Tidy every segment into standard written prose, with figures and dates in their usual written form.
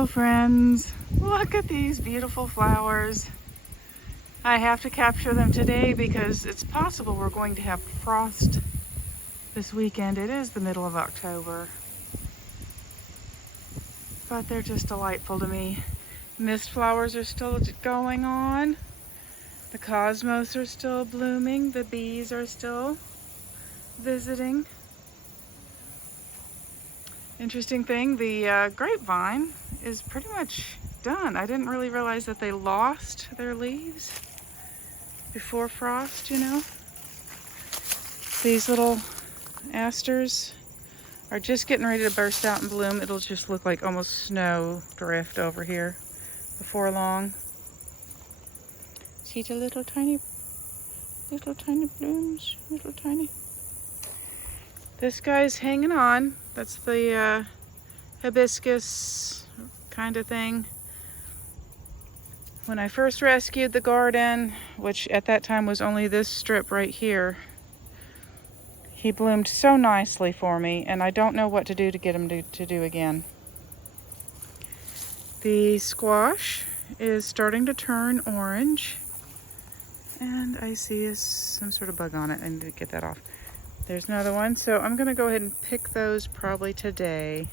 Hello friends, look at these beautiful flowers. I have to capture them today because it's possible we're going to have frost this weekend. It is the middle of October, but they're just delightful to me. Mist flowers are still going on. The cosmos are still blooming. The bees are still visiting. Interesting thing, the grapevine is pretty much done. I didn't really realize that they lost their leaves before frost, you know. These little asters are just getting ready to burst out and bloom. It'll just look like almost snow drift over here before long. See the little tiny blooms, little tiny. This guy's hanging on. That's the hibiscus kind of thing. When I first rescued the garden, which at that time was only this strip right here, he bloomed so nicely for me, and I don't know what to do to get him to do again. The squash is starting to turn orange, and I see some sort of bug on it. I need to get that off. There's another one, so I'm gonna go ahead and pick those probably today.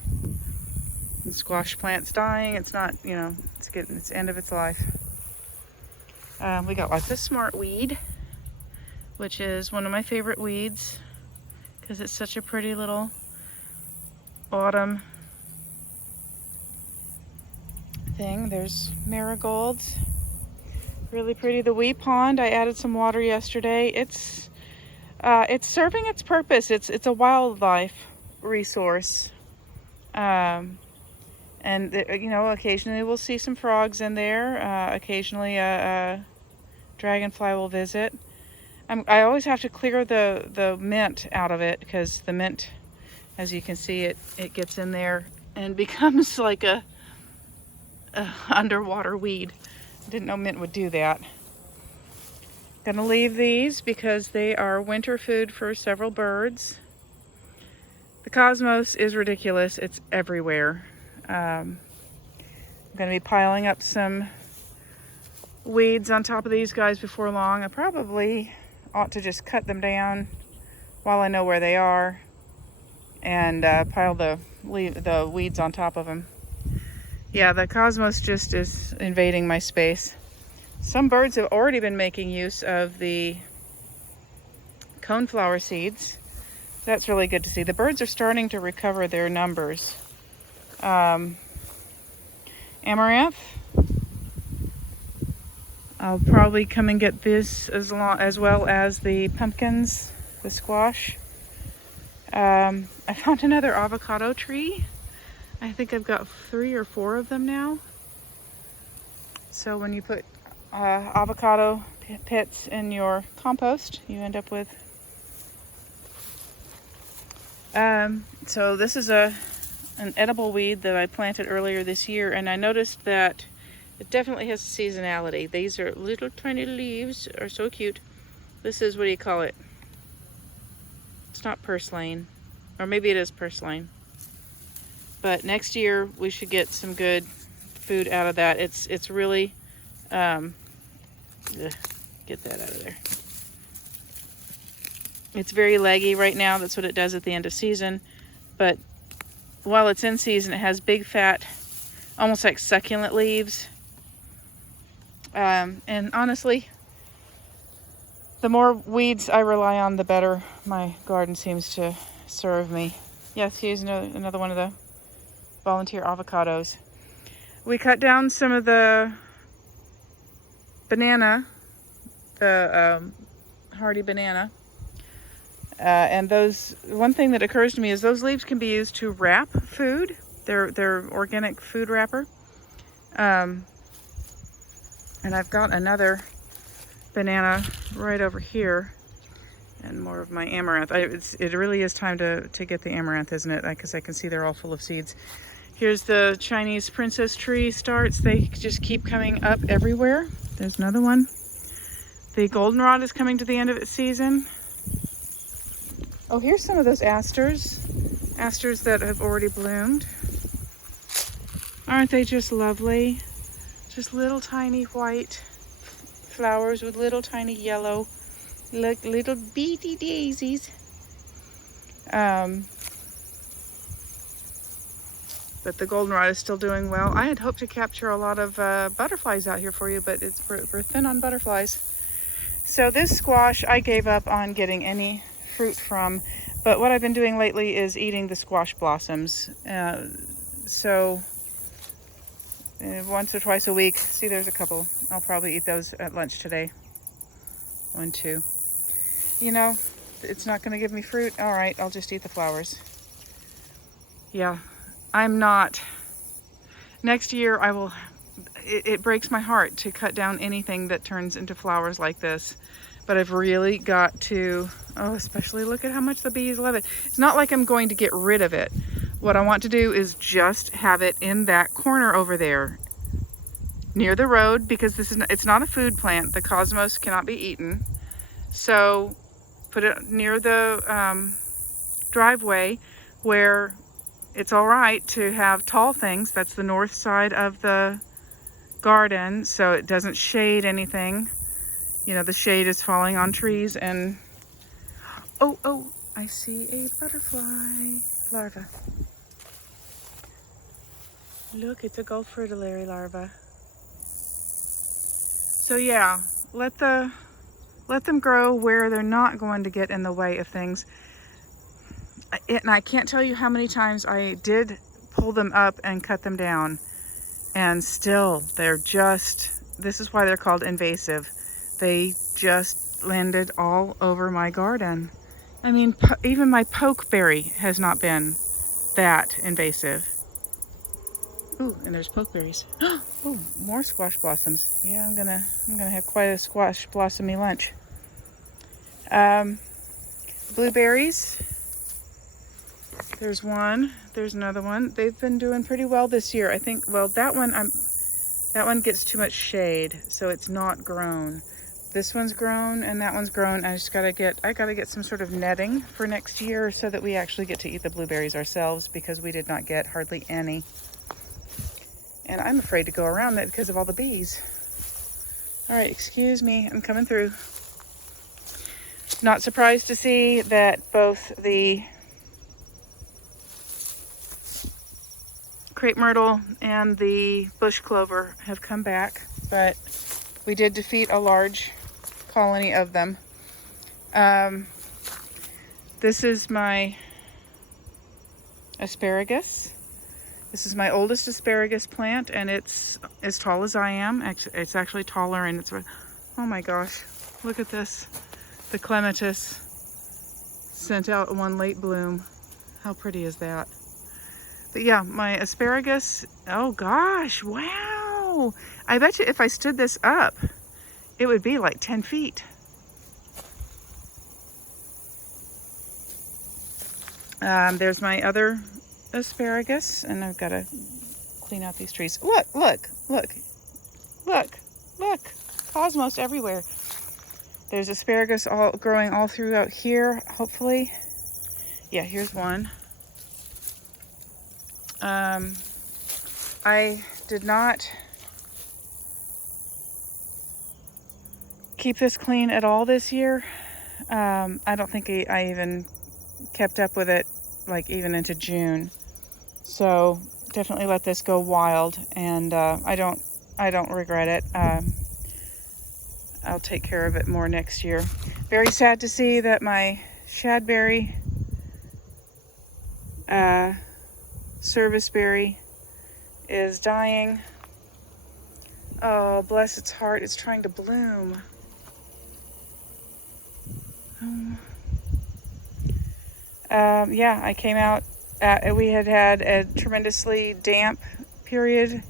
The squash plant's dying. It's not, you know, it's getting its end of its life. We got lots of smartweed, which is one of my favorite weeds because it's such a pretty little autumn thing. There's marigolds, really pretty. The wee pond, I added some water yesterday. It's serving its purpose. It's a wildlife resource, and you know, occasionally we'll see some frogs in there. Occasionally a dragonfly will visit. I always have to clear the mint out of it because the mint, as you can see, it gets in there and becomes like a underwater weed. I didn't know mint would do that. Gonna leave these because they are winter food for several birds. The cosmos is ridiculous. It's everywhere. I'm gonna be piling up some weeds on top of these guys before long. I probably ought to just cut them down while I know where they are and pile the weeds on top of them. Yeah, the cosmos just is invading my space. Some birds have already been making use of the coneflower seeds. That's really good to see. The birds are starting to recover their numbers. Amaranth. I'll probably come and get this as well as the pumpkins, the squash. I found another avocado tree. I think I've got 3 or 4 of them now. So when you put avocado pits in your compost, you end up with so this is an edible weed that I planted earlier this year, and I noticed that it definitely has seasonality. These are little tiny leaves, are so cute. This is, what do you call it? It's not purslane, or maybe it is purslane, but next year we should get some good food out of that. It's really get that out of there. It's very leggy right now. That's what it does at the end of season. But while it's in season, it has big, fat, almost like succulent leaves. And honestly, the more weeds I rely on, the better my garden seems to serve me. Yes, here's another one of the volunteer avocados. We cut down some of the banana, the hardy banana, and one thing that occurs to me is those leaves can be used to wrap food. They're organic food wrapper. And I've got another banana right over here, and more of my amaranth. It really is time to get the amaranth, isn't it? Because I can see they're all full of seeds. Here's the Chinese princess tree starts. They just keep coming up everywhere. There's another one. The goldenrod is coming to the end of its season. Oh, here's some of those asters that have already bloomed. Aren't they just lovely? Just little tiny white flowers with little tiny yellow, like little beady daisies. But the goldenrod is still doing well. I had hoped to capture a lot of butterflies out here for you, but we're thin on butterflies. So this squash I gave up on getting any fruit from, but what I've been doing lately is eating the squash blossoms. Once or twice a week. See, there's a couple. I'll probably eat those at lunch today. 1, 2. You know, it's not going to give me fruit. All right, I'll just eat the flowers. Yeah, I'm not. Next year, I will. It breaks my heart to cut down anything that turns into flowers like this. But I've really got to, especially look at how much the bees love it. It's not like I'm going to get rid of it. What I want to do is just have it in that corner over there near the road, because it's not a food plant. The cosmos cannot be eaten. So put it near the driveway where it's all right to have tall things. That's the north side of the garden, so it doesn't shade anything. You know, the shade is falling on trees. And oh, I see a butterfly larva. Look, it's a Gulf fritillary larva. So yeah, let them grow where they're not going to get in the way of things. And I can't tell you how many times I did pull them up and cut them down, and still this is why they're called invasive. They just landed all over my garden. I mean, even my pokeberry has not been that invasive. Ooh, and there's pokeberries. Oh, more squash blossoms. Yeah, I'm gonna have quite a squash blossomy lunch. Blueberries. There's one. There's another one. They've been doing pretty well this year. I think. Well, that one gets too much shade, so it's not grown. This one's grown and that one's grown. I gotta get some sort of netting for next year so that we actually get to eat the blueberries ourselves, because we did not get hardly any. And I'm afraid to go around it because of all the bees. All right, excuse me, I'm coming through. Not surprised to see that both the crepe myrtle and the bush clover have come back, but we did defeat a large colony of them. This is my asparagus. This is my oldest asparagus plant, and it's as tall as I am. It's actually taller, and oh my gosh, look at this. The clematis sent out one late bloom. How pretty is that? But yeah, my asparagus, oh gosh, wow. I bet you if I stood this up, it would be like 10 feet. There's my other asparagus, and I've got to clean out these trees. Look, cosmos everywhere. There's asparagus growing all throughout here, hopefully. Yeah, here's one. I did not keep this clean at all this year. I don't think I even kept up with it like even into June. So definitely let this go wild, and I don't regret it. I'll take care of it more next year. Very sad to see that my shadberry, Serviceberry is dying. Oh, bless its heart, it's trying to bloom. Yeah, I came out, we had a tremendously damp period,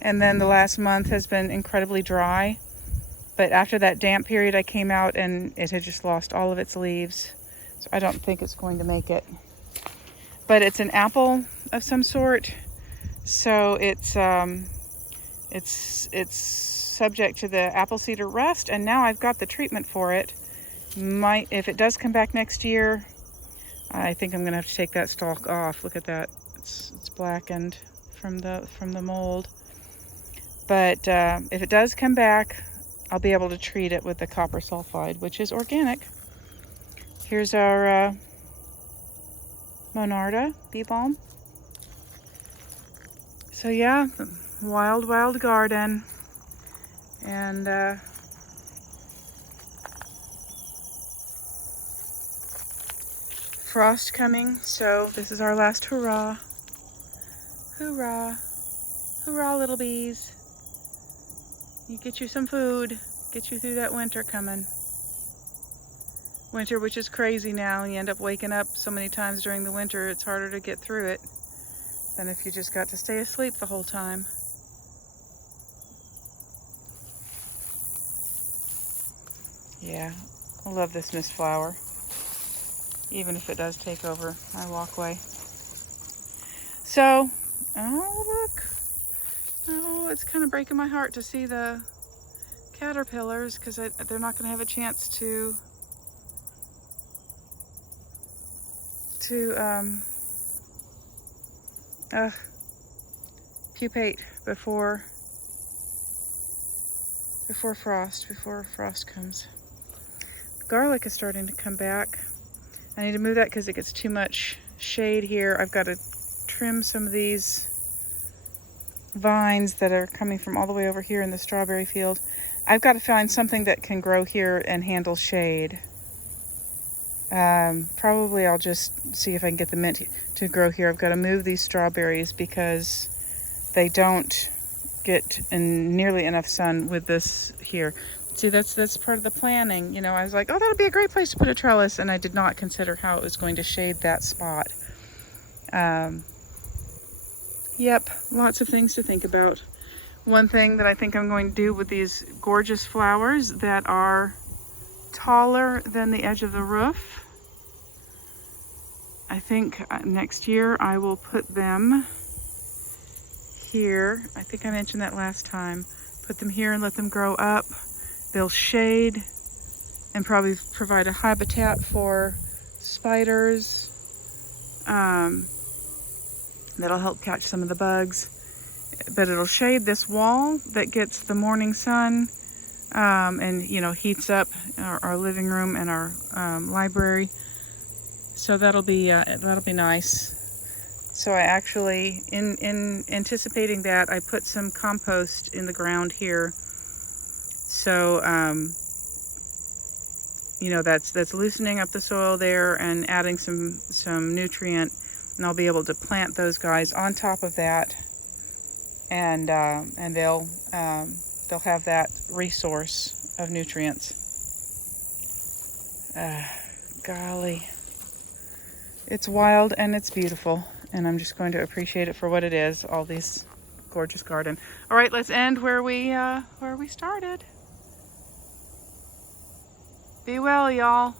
and then the last month has been incredibly dry. But after that damp period, I came out and it had just lost all of its leaves. So I don't think it's going to make it. But it's an apple of some sort. So it's subject to the apple cedar rust, and now I've got the treatment for it. If it does come back next year, I think I'm gonna have to take that stalk off. Look at that, it's blackened from the mold. But if it does come back, I'll be able to treat it with the copper sulfide, which is organic. Here's our Monarda Bee Balm. So yeah, wild, wild garden. And frost coming, so this is our last hurrah. Hurrah. Hurrah, little bees. You get you some food. Get you through that winter coming. Winter, which is crazy now. You end up waking up so many times during the winter, it's harder to get through it than if you just got to stay asleep the whole time. Yeah, I love this mist flower, even if it does take over my walkway. So, oh look, oh, it's kind of breaking my heart to see the caterpillars, because they're not going to have a chance to pupate before frost comes. Garlic is starting to come back. I need to move that because it gets too much shade here. I've got to trim some of these vines that are coming from all the way over here in the strawberry field. I've got to find something that can grow here and handle shade. Probably I'll just see if I can get the mint to grow here. I've got to move these strawberries because they don't get nearly enough sun with this here. See, that's part of the planning. You know, I was like, oh, that'll be a great place to put a trellis, and I did not consider how it was going to shade that spot. Yep, lots of things to think about. One thing that I think I'm going to do with these gorgeous flowers that are taller than the edge of the roof, I think next year I will put them here. I think I mentioned that last time. Put them here and let them grow up. They'll shade and probably provide a habitat for spiders. That'll help catch some of the bugs. But it'll shade this wall that gets the morning sun and, you know, heats up our living room and our library. So that'll be nice. So I actually, in anticipating that, I put some compost in the ground here. So, you know, that's loosening up the soil there and adding some nutrient, and I'll be able to plant those guys on top of that, and they'll have that resource of nutrients. Golly, it's wild and it's beautiful, and I'm just going to appreciate it for what it is. All these gorgeous garden. All right, let's end where we started. Be well, y'all.